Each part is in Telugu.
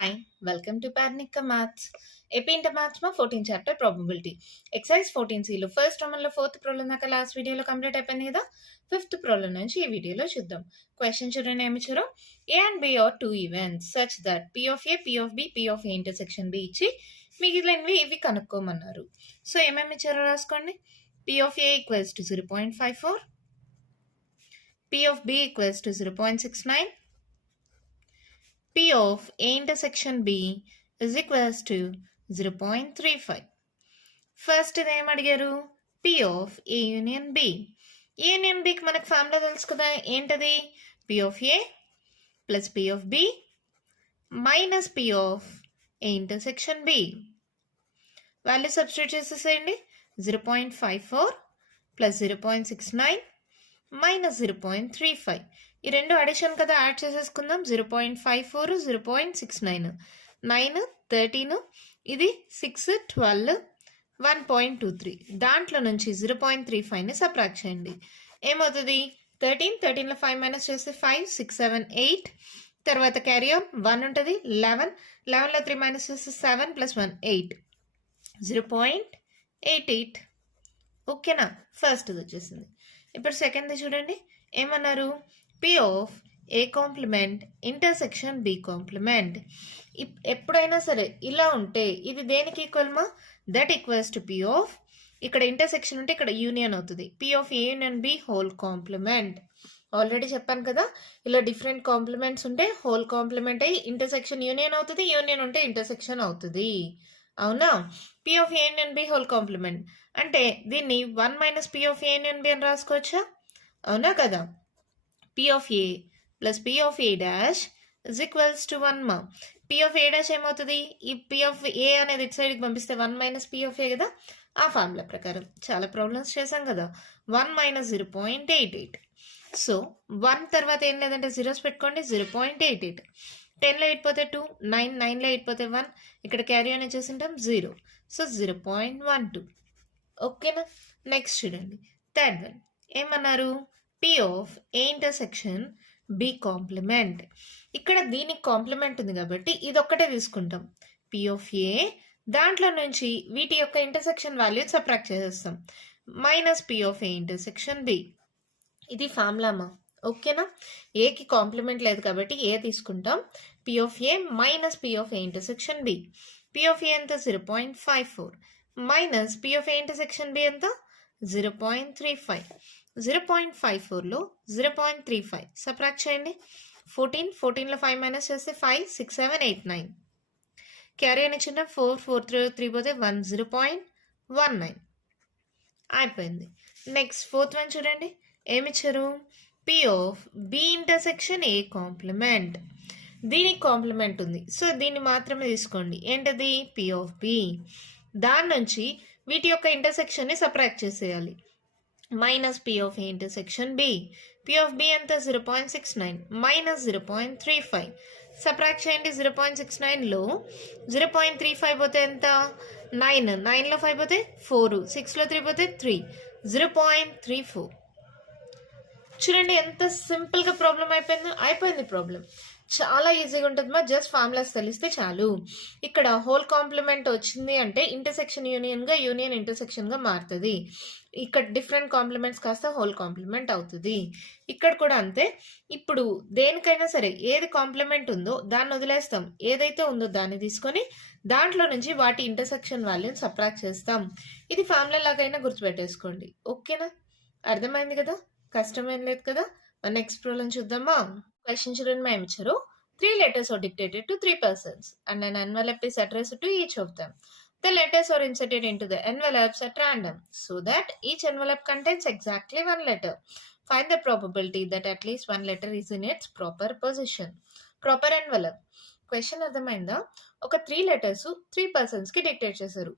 Hi, welcome to Parnika Maths. AP Inter Maths మా 14 చాప్టర్ ప్రాబబిలిటీ ఎక్సైజ్ 14 ఫస్ట్ రోమన్లో ఫోర్త్ ప్రాబ్లం దాకా లాస్ట్ వీడియోలో కంప్లీట్ అయిపోయింది కదా. ఫిఫ్త్ ప్రాబ్లం నుంచి ఈ వీడియోలో చూద్దాం. క్వశ్చన్ చూడండి ఏమి ఇచ్చారో. A and B are two events such that P of A P of B P of A intersection B ఇచ్చి మిగిలినవి ఇవి కనుక్కోమన్నారు. సో ఏమేమి ఇచ్చారో రాసుకోండి. P of A equals to 0.54, P of B equals to 0.69, P of A intersection B is equals to 0.35. First ఇది ఏం అడిగారు? P of A union B. A union Bకి మనకు ఫార్ములా తెలుసు కదా, ఏంటది? P of A plus P of B minus P of A intersection B. Value substitute చేసేసేయండి. 0.54 plus 0.69 మైనస్ 0.35. ఈ రెండు అడిషన్ కదా, యాడ్ చేసేసుకుందాం. 0.54 0.69 9 13 ఇది 6 12 1.23. దాంట్లో నుంచి 0.35ని సబ్ట్రాక్ట్ చేయండి. ఏమవుతుంది? 13లో 5 మైనస్ చేస్తే 5 6 7 8. తర్వాత క్యారీ ఆన్ 1 ఉంటుంది. 11లో 3 మైనస్ చేస్తే 7 + 1 8 0.88. ఓకేనా? ఫస్ట్ ఇది వచ్చేసింది. ఇప్పుడు సెకండ్ది చూడండి ఏమన్నారు? P of A complement intersection B complement. ఎప్పుడైనా సరే ఇలా ఉంటే ఇది దేనికి ఈక్వల్ మా? That equals to P of, ఇక్కడ ఇంటర్సెక్షన్ ఉంటే ఇక్కడ యూనియన్ అవుతుంది. P of A union B whole complement. Already చెప్పాను కదా, ఇలా డిఫరెంట్ కాంప్లిమెంట్స్ ఉంటే హోల్ కాంప్లిమెంట్ అయ్యి ఇంటర్సెక్షన్ యూనియన్ అవుతుంది, యూనియన్ ఉంటే ఇంటర్సెక్షన్ అవుతుంది. అవునా? P of A union B whole complement అంటే దీన్ని 1 minus P of A union B అని రాసుకోవచ్చా? అవునా కదా? P of A plus P of A dash is equals to 1 మా. పి ఆఫ్ ఏ డాష్ ఏమవుతుంది? ఈ పి ఆఫ్ ఏ అనేది ఇటు సైడ్కి పంపిస్తే 1 మైనస్ పి ఆఫ్ ఏ కదా. ఆ ఫార్ములా ప్రకారం చాలా ప్రాబ్లమ్స్ చేశాం కదా. 1 మైనస్ 0.88. సో 1 తర్వాత ఏం లేదంటే జీరోస్ పెట్టుకోండి. 0.88. 10లో 8 పోతే 2, 9లో 8 పోతే 1, ఇక్కడ క్యారీ ఆన్ చేసి ఉంటాం 0. సో 0.12. ఓకేనా? నెక్స్ట్ చూడండి థర్డ్ వన్ ఏమన్నారు? P of A intersection B complement. ఇక్కడ దీనికి కాంప్లిమెంట్ ఉంది కాబట్టి ఇది ఒక్కటే తీసుకుంటాం. పి ఆఫ్ ఏ దాంట్లో నుంచి వీటి యొక్క ఇంటర్సెక్షన్ వాల్యూ సబ్ట్రాక్ట్ చేసేస్తాం. Minus P of A intersection B. ఇది ఫార్ములామా. ఓకేనా? ఏకి కాంప్లిమెంట్ లేదు కాబట్టి ఏ తీసుకుంటాం. P of A minus P of A intersection B. P of A ఎంత? 0.54 minus P of A intersection B ఎంత? 0.35. 0.54లో 0.35 సబ్ట్రాక్ట్ చేయండి. 14లో 5 మైనస్ చేస్తే 5 6 7 8 9. క్యారీ అని చిన్న 4 3 పోతే 1 0.19 అయిపోయింది. నెక్స్ట్ ఫోర్త్ వన్ చూడండి ఏమిచ్చారు? P of B intersection A complement. దీనికి కాంప్లిమెంట్ ఉంది, సో దీన్ని మాత్రమే తీసుకోండి. ఏంటది? P of B. దాని నుంచి వీటి యొక్క ఇంటర్సెక్షన్ని సబ్ట్రాక్ట్ చేసేయాలి. Minus P of A intersection B. P of B ఎంత? 0.69 మైనస్ 0.35 సబ్ట్రాక్ట్ చేయండి. 0.69లో 0.35 పోతే ఎంత? 9. 9లో 5 పోతే 4, 6లో 3 పోతే 3, 0.34. చూడండి ఎంత సింపుల్గా ప్రాబ్లం అయిపోయింది ప్రాబ్లం. చాలా ఈజీగా ఉంటుంది మా. జస్ట్ ఫార్ములాస్ తెలిస్తే చాలు. ఇక్కడ హోల్ కాంప్లిమెంట్ వచ్చింది అంటే ఇంటర్సెక్షన్ యూనియన్గా, యూనియన్ ఇంటర్సెక్షన్గా మారుతుంది. ఇక్కడ డిఫరెంట్ కాంప్లిమెంట్స్ కాస్త హోల్ కాంప్లిమెంట్ అవుతుంది. ఇక్కడ కూడా అంతే. ఇప్పుడు దేనికైనా సరే ఏది కాంప్లిమెంట్ ఉందో దాన్ని వదిలేస్తాం, ఏదైతే ఉందో దాన్ని తీసుకొని దాంట్లో నుంచి వాటి ఇంటర్సెక్షన్ వాల్యూని సబ్ట్రాక్ట్ చేస్తాం. ఇది ఫార్ములా లాగైనా గుర్తుపెట్టేసుకోండి. ఓకేనా? అర్థమైంది కదా, కష్టమేం లేదు కదా. నెక్స్ట్ ప్రాబ్లం చూద్దామా. క్వశ్చన్ చూడండి మేము ఇచ్చారు. 3 letters are dictated to 3 persons and an envelope is addressed to each of them. The letters are inserted into the envelopes at random so that each envelope contains exactly 1 letter. Find the probability that at least 1 letter is in its proper position. Proper envelope. Question అర్థమైందా? ఒక 3 letters 3 personsకి డిక్టేట్ చేశారు.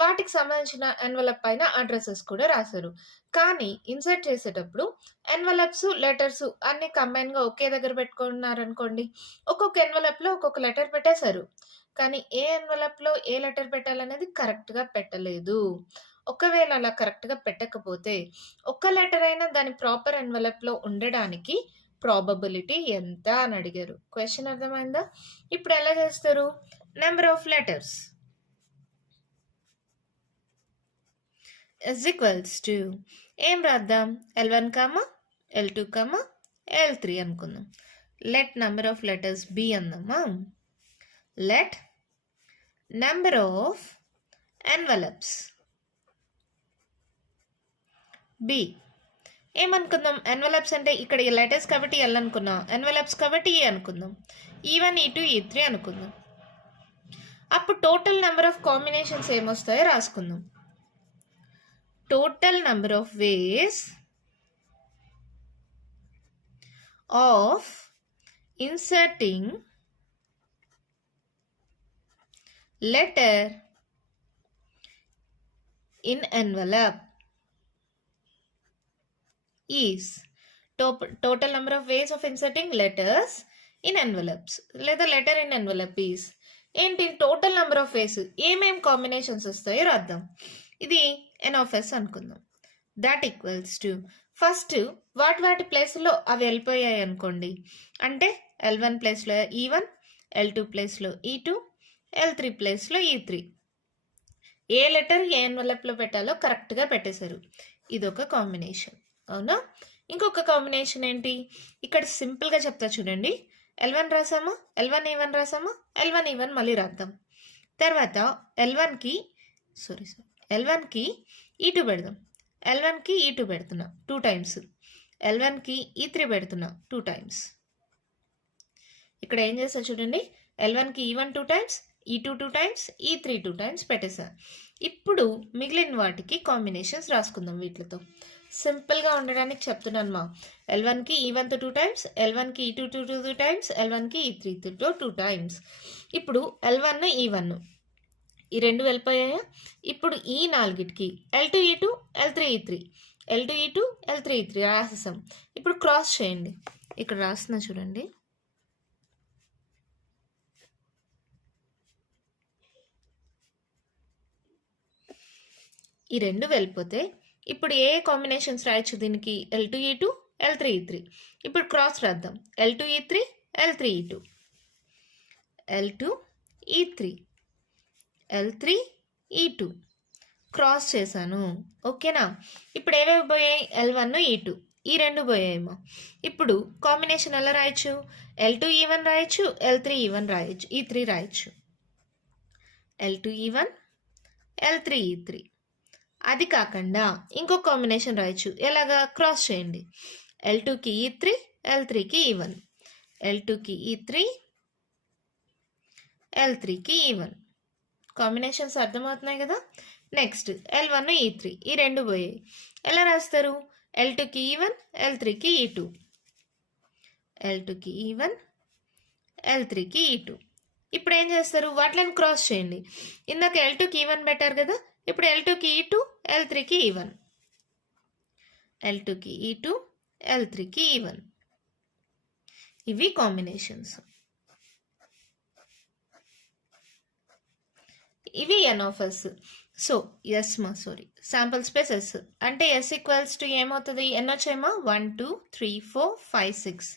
వాటికి సంబంధించిన ఎన్వలప్ పైన అడ్రసెస్ కూడా రాశారు. కానీ ఇన్సర్ట్ చేసేటప్పుడు ఎన్వలప్స్ లెటర్స్ అన్ని కంబైన్గా ఒకే దగ్గర పెట్టుకున్నారనుకోండి, ఒక్కొక్క ఎన్వలప్లో ఒక్కొక్క లెటర్ పెట్టేశారు. కానీ ఏ ఎన్వలప్లో ఏ లెటర్ పెట్టాలనేది కరెక్ట్గా పెట్టలేదు. ఒకవేళ అలా కరెక్ట్గా పెట్టకపోతే ఒక్క లెటర్ అయినా దాని ప్రాపర్ ఎన్వలప్లో ఉండడానికి ప్రాబబిలిటీ ఎంత అని అడిగారు. క్వశ్చన్ అర్థమైందా? ఇప్పుడు ఎలా చేస్తారు? Number of letters is equals to ఏం రాద్దాం? L1, L2, L3 అనుకుందాం. Let number of letters be అందామా? Let number of envelopes be. ఏమనుకుందాం? ఎన్వలప్స్ అంటే ఇక్కడ లెటర్స్ కాబట్టి ఎల్ అనుకున్నాం, ఎన్వలప్స్ కాబట్టి ఏ అనుకుందాం. E1, E2, E3 అనుకుందాం. అప్పుడు టోటల్ నెంబర్ ఆఫ్ కాంబినేషన్స్ ఏమొస్తాయో రాసుకుందాం. Total number of ways of inserting letter in envelope is total number of ways of inserting letters in envelopes లేదా letter in envelope is ఏంటి? టోటల్ నెంబర్ ఆఫ్ వేస్ ఏమేం కాంబినేషన్స్ వస్తాయో రాద్దాం. ఇది n of s అనుకుందాం. దట్ ఈక్వల్స్ టు ఫస్ట్ వాటి ప్లేస్లో అవి వెళ్ళిపోయాయి అనుకోండి. అంటే L1 ప్లేస్లో E1, L2 ప్లేస్లో E2, L3 ప్లేస్లో E3. ఏ లెటర్ ఏ ఎన్వలప్లో పెట్టాలో కరెక్ట్గా పెట్టేశారు. ఇదొక కాంబినేషన్. అవునా? ఇంకొక కాంబినేషన్ ఏంటి? ఇక్కడ సింపుల్గా చెప్తా చూడండి. L1 రాసామా, L1 E1 రాసామా, L1 E1 మళ్ళీ రాద్దాం. తర్వాత L1కి E2 పెడదాం. L1కి E2 పెడుతున్నా 2 టైమ్స్, L1కి E3 పెడుతున్నా 2 టైమ్స్. ఇక్కడ ఏం చేస్తా చూడండి. L1కి E1 2 times, E2 2 times, E3 2 times పెట్టేసా. ఇప్పుడు మిగిలిన వాటికి కాంబినేషన్స్ రాసుకుందాం. వీటితో సింపుల్గా ఉండడానికి చెప్తున్నాను మా. L1కి E1తో 2 టైమ్స్, L1కి E2 2 టైమ్స్, L1కి E3తో 2 టైమ్స్. ఇప్పుడు L1 E1 ఈ రెండు వెళ్ళిపోయాయా? ఇప్పుడు ఈ నాలుగిటికి L2 E2, L3 E3, L2 E2, L3 E3 రాసేసాం. ఇప్పుడు క్రాస్ చేయండి. ఇక్కడ రాస్తున్నా చూడండి. ఈ రెండు వెళ్ళిపోతే ఇప్పుడు ఏ కాంబినేషన్స్ రాయొచ్చు దీనికి? L2 E2, L3 E3. ఇప్పుడు క్రాస్ రాద్దాం. L2 E3, L3 E2, L2 E3, L3 E2 cross చేశాను. ఓకేనా? ఇప్పుడు ఏవేవి పోయాయి? L1 E2 ఈ రెండు పోయాయేమో. ఇప్పుడు కాంబినేషన్ ఎలా రాయొచ్చు? L2 E1 రాయొచ్చు, L3 E1 రాయొచ్చు, E3 రాయొచ్చు. L2 E1, L3 E3. అది కాకుండా ఇంకో కాంబినేషన్ రాయొచ్చు. ఎలాగా? క్రాస్ చేయండి. L2కి E3, L3కి E1, L2కి E3, L3కి E1. Combinations అర్థమవుతున్నాయి కదా? నెక్స్ట్ L1 E3 ఈ రెండు పోయాయి. ఎలా రాస్తారు? L2కి E1, L3కి E2, L2కి E1, L3కి E2. ఇప్పుడు ఏం చేస్తారు? వాటిని క్రాస్ చేయండి. ఇందాక L2కి E1 పెట్టారు కదా, ఇప్పుడు L2కి E2, L3కి E1, L2కి E2, L3కి E1. ఇవి కాంబినేషన్స్. ఇవి n of s. So S sample space S అంటే ఎస్ ఈక్వల్స్ టు ఏమవుతుంది? ఎన్ వచ్చేమో 1 2 3 4 5 6.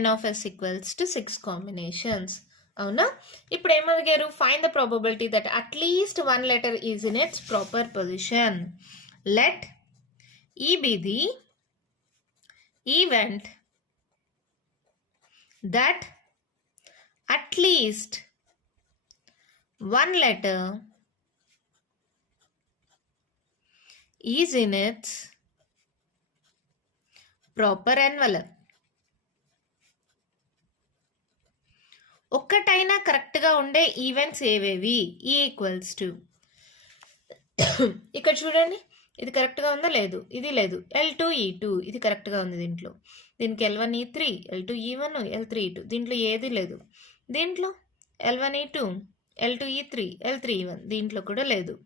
n of s equals to 6 combinations. అవునా? ఇప్పుడు ఏమడిగారు? Find the probability that at least 1 letter is in its proper position. Let E be the event that at least 1 letter is in its proper envelope. ఒక్కటైనా కరెక్ట్గా ఉండే ఈవెంట్స్ ఏవేవి? ఈ ఈక్వల్స్ టు ఇక్కడ చూడండి. ఇది కరెక్ట్గా ఉందా? లేదు. ఇది లేదు. L2 E2 ఇది కరెక్ట్గా ఉంది. దీనికి L1 E3, L2 E1, L3 E2 దీంట్లో ఏది లేదు. దీంట్లో L1 E2, L2 E3, L3 E1 దీంట్లో కూడా లేదు.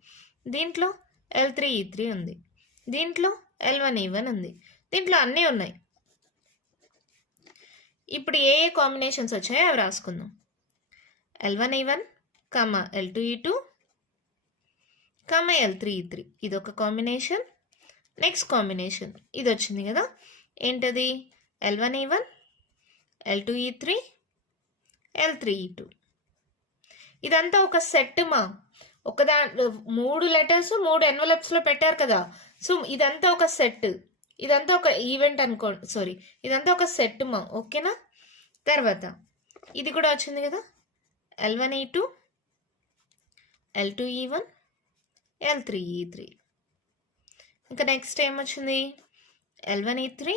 దీంట్లో L3 E3 ఉంది. దీంట్లో L1 E1 ఉంది. దీంట్లో అన్నీ ఉన్నాయి. ఇప్పుడు ఏ కాంబినేషన్స్ వచ్చాయో అవి రాసుకుందాం. L1 E1, L2 E2, L3 E3 ఇది ఒక కాంబినేషన్. నెక్స్ట్ కాంబినేషన్ ఇది వచ్చింది కదా, ఏంటది? L1E1, L2E3, L3E2. ఇదంతా ఒక సెట్ మా. ఒకదా 3 లెటర్స్ 3 ఎన్వలప్స్లో పెట్టారు కదా. సో ఇదంతా ఒక సెట్, ఇదంతా ఒక ఈవెంట్ అనుకోండి, సారీ ఇదంతా ఒక సెట్ మా. ఓకేనా. తర్వాత ఇది కూడా వచ్చింది కదా, L1E2, L2E1, L3E3. ఇంకా నెక్స్ట్ ఏమొచ్చింది, L1E3,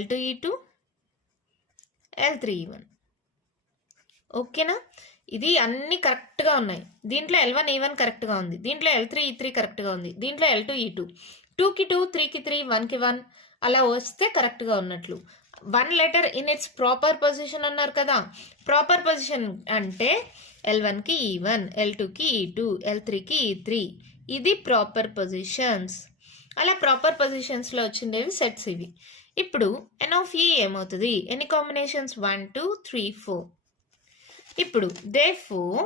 L2E2, L3E1. ఓకేనా. ఇది అన్నీ కరెక్ట్గా ఉన్నాయి. దీంట్లో L1E1 కరెక్ట్గా ఉంది, దీంట్లో L3E3 కరెక్ట్గా ఉంది, దీంట్లో L2E2. 2కి 2, 3కి 3, 1కి 1 అలా వస్తే కరెక్ట్గా ఉన్నట్లు. 1 letter in its proper position అన్నారు కదా. ప్రాపర్ పొజిషన్ అంటే L1కి E1, L2కి E2, L3కి E3. ఇది ప్రాపర్ పొజిషన్స్. అలా ప్రాపర్ పొజిషన్స్లో వచ్చిండేవి సెట్స్ ఇవి. ఇప్పుడు N of E ఏమవుతుంది, ఎన్ని కాంబినేషన్స్, 1, 2, 3, 4. ఇప్పుడు therefore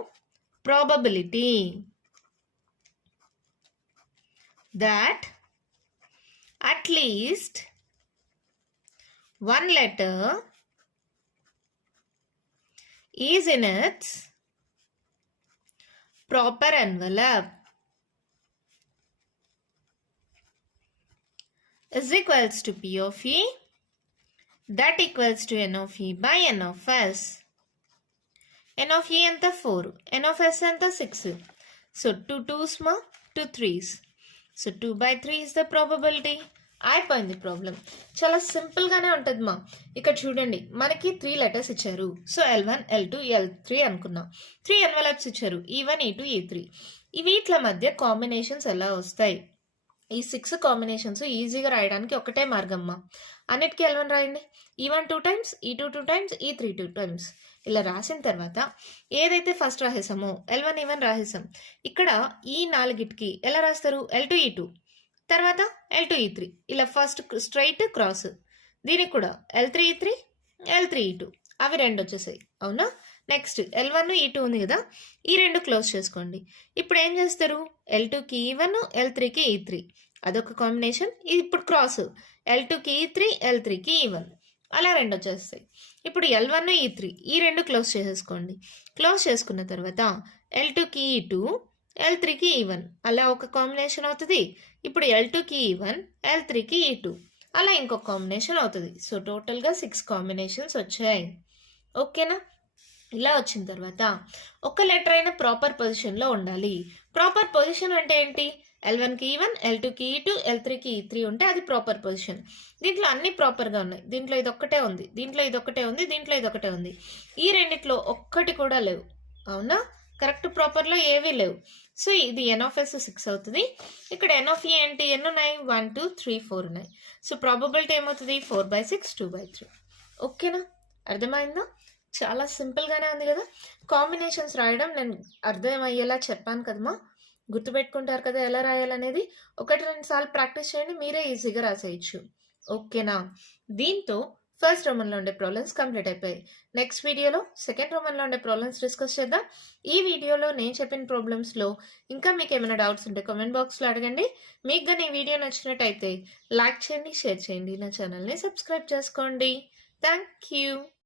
probability that at least one letter is in its proper envelope is equals to P of E, that equals to N of E by N of S. N of E ఎంత 4, N of S ఎంత 6. సో 2 2s మా 2 3s. So 2/3 is the probability. అయిపోయింది ప్రాబ్లం. చాలా సింపుల్గానే ఉంటుంది మా. ఇక్కడ చూడండి, మనకి 3 లెటర్స్ ఇచ్చారు. సో L1, L2, L3 అనుకున్నాం. 3 ఎన్వలప్స్ ఇచ్చారు, E1, E2, E3. వీటిల మధ్య కాంబినేషన్స్ ఎలా వస్తాయి? ఈ 6 కాంబినేషన్స్ ఈజీగా రాయడానికి ఒకటే మార్గమ్మా. అన్నిటికీ L1 రాయండి, E1 2 times, E2 2 times, E3 2 times. ఇలా రాసిన తర్వాత ఏదైతే ఫస్ట్ రాసేసామో L1 E1 రాసేసాం. ఇక్కడ ఈ 4కి ఎలా రాస్తారు, L2 E2, తర్వాత L2 E3. ఇలా ఫస్ట్ స్ట్రైట్ క్రాస్. దీనికి కూడా L3 E3, L3 E2. అవి 2 వచ్చేసాయి, అవునా. నెక్స్ట్ L1 E2 ఉంది కదా, ఈ 2 క్లోజ్ చేసుకోండి. ఇప్పుడు ఏం చేస్తారు, L2కి E1, L3కి E3. అదొక కాంబినేషన్. ఇది ఇప్పుడు క్రాస్, L2కి E3, L3కి E1. అలా 2 వచ్చేస్తాయి. ఇప్పుడు L1 E3 ఈ 2 క్లోజ్ చేసేసుకోండి. క్లోజ్ చేసుకున్న తర్వాత L2కి E2, L3కి E1 అలా ఒక కాంబినేషన్ అవుతుంది. ఇప్పుడు L2కి E1, L3కి E2 అలా ఇంకొక కాంబినేషన్ అవుతుంది. సో టోటల్గా 6 కాంబినేషన్స్ వచ్చాయి. ఓకేనా. ఇలా వచ్చిన తర్వాత ఒక లెటర్ అయినా ప్రాపర్ పొజిషన్లో ఉండాలి. ప్రాపర్ పొజిషన్ అంటే ఏంటి, L1కి E1, L2కి E2, L3కి E3 ఉంటే అది ప్రాపర్ పొజిషన్. దీంట్లో అన్ని ప్రాపర్గా ఉన్నాయి. దీంట్లో ఇది ఒక్కటే ఉంది, దీంట్లో ఇది ఒకటే ఉంది, దీంట్లో ఇది ఒకటే ఉంది. ఈ రెండిట్లో ఒక్కటి కూడా లేవు, అవునా. కరెక్ట్ ప్రాపర్లో ఏవీ లేవు. సో ఇది N of S 6 అవుతుంది. ఇక్కడ N of E ఏంటి, ఎన్ని ఉన్నాయి, 1 2 3 4 ఉన్నాయి. సో ప్రాబబిలిటీ ఏమవుతుంది, 4/6 2/3. ఓకేనా. అర్థమైందా. చాలా సింపుల్గానే ఉంది కదా. కాంబినేషన్స్ రాయడం నేను అర్థమయ్యేలా చెప్పాను కదమ్మా. గుర్తుపెట్టుకుంటారు కదా ఎలా రాయాలనేది. 1-2 సార్లు ప్రాక్టీస్ చేయండి, మీరే ఈజీగా రాసేయచ్చు. ఓకేనా. దీంతో ఫస్ట్ రోమన్లో ఉండే ప్రాబ్లమ్స్ కంప్లీట్ అయిపోయాయి. నెక్స్ట్ వీడియోలో సెకండ్ రోమన్లో ఉండే ప్రాబ్లమ్స్ డిస్కస్ చేద్దాం. ఈ వీడియోలో నేను చెప్పిన ప్రాబ్లమ్స్లో ఇంకా మీకు ఏమైనా డౌట్స్ ఉంటే కామెంట్ బాక్స్లో అడగండి. మీకు కానీ ఈ వీడియో నచ్చినట్టయితే లైక్ చేయండి, షేర్ చేయండి, నా ఛానల్ని సబ్స్క్రైబ్ చేసుకోండి. Thank you.